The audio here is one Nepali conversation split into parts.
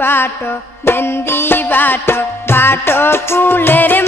बाटो मेहंदी बाटो बाटो फुलेर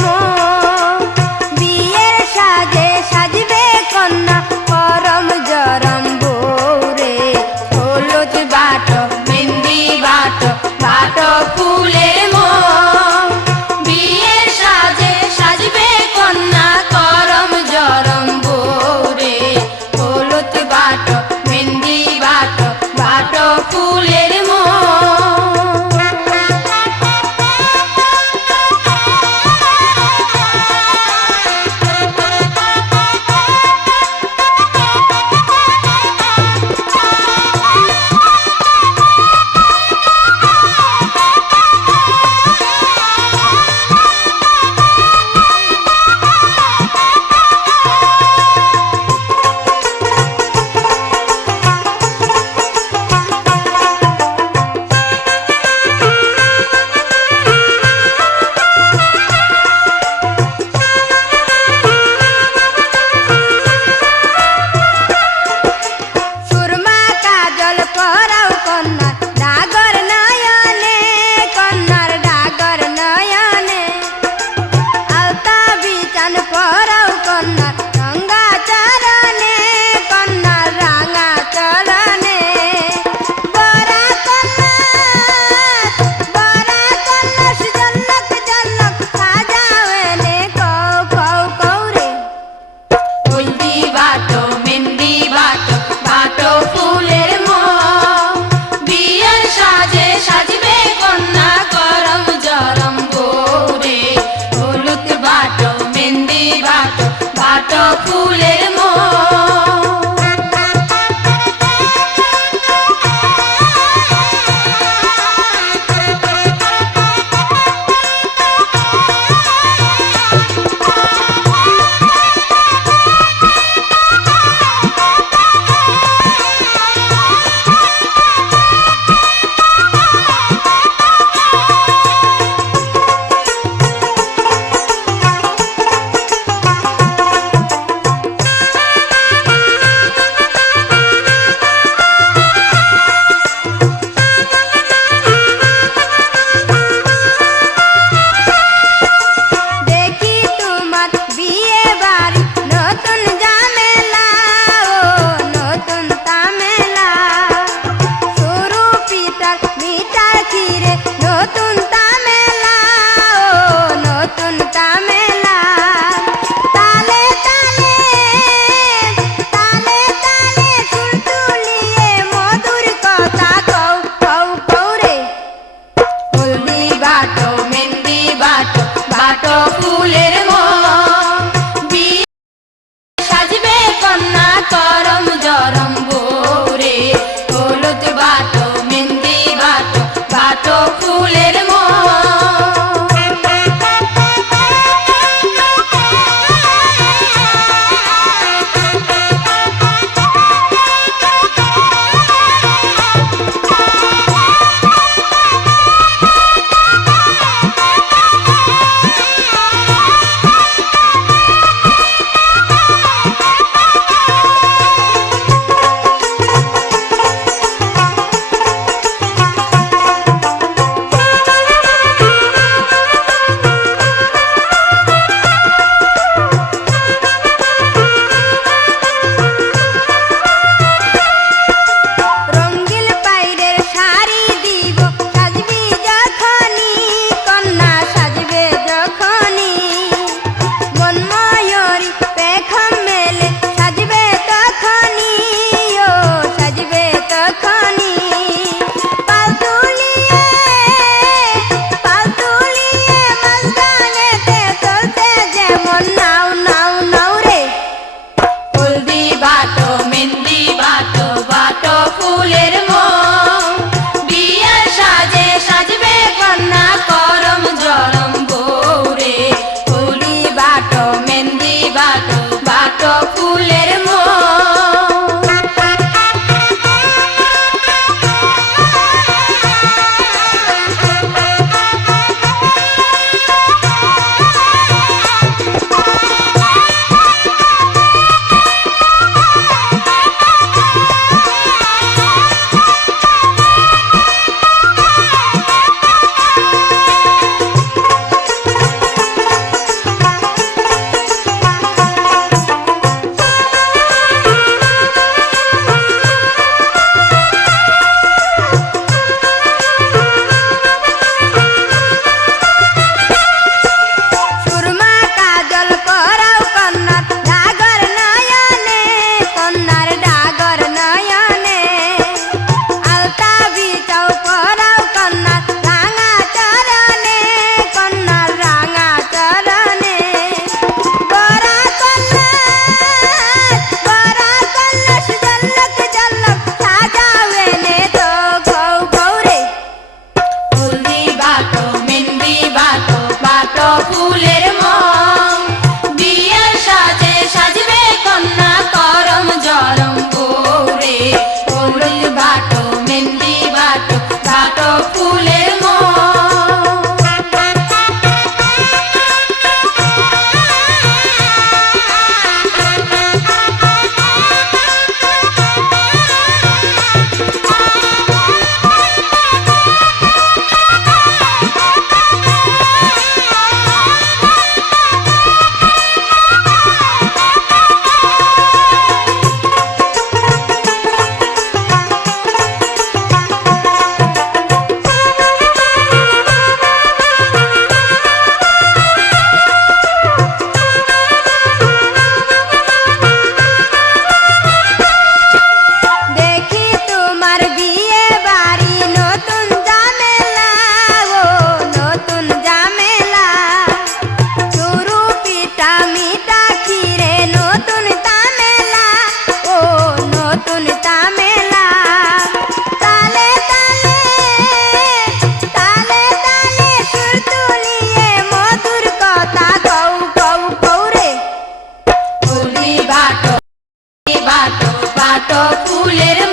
ফুলের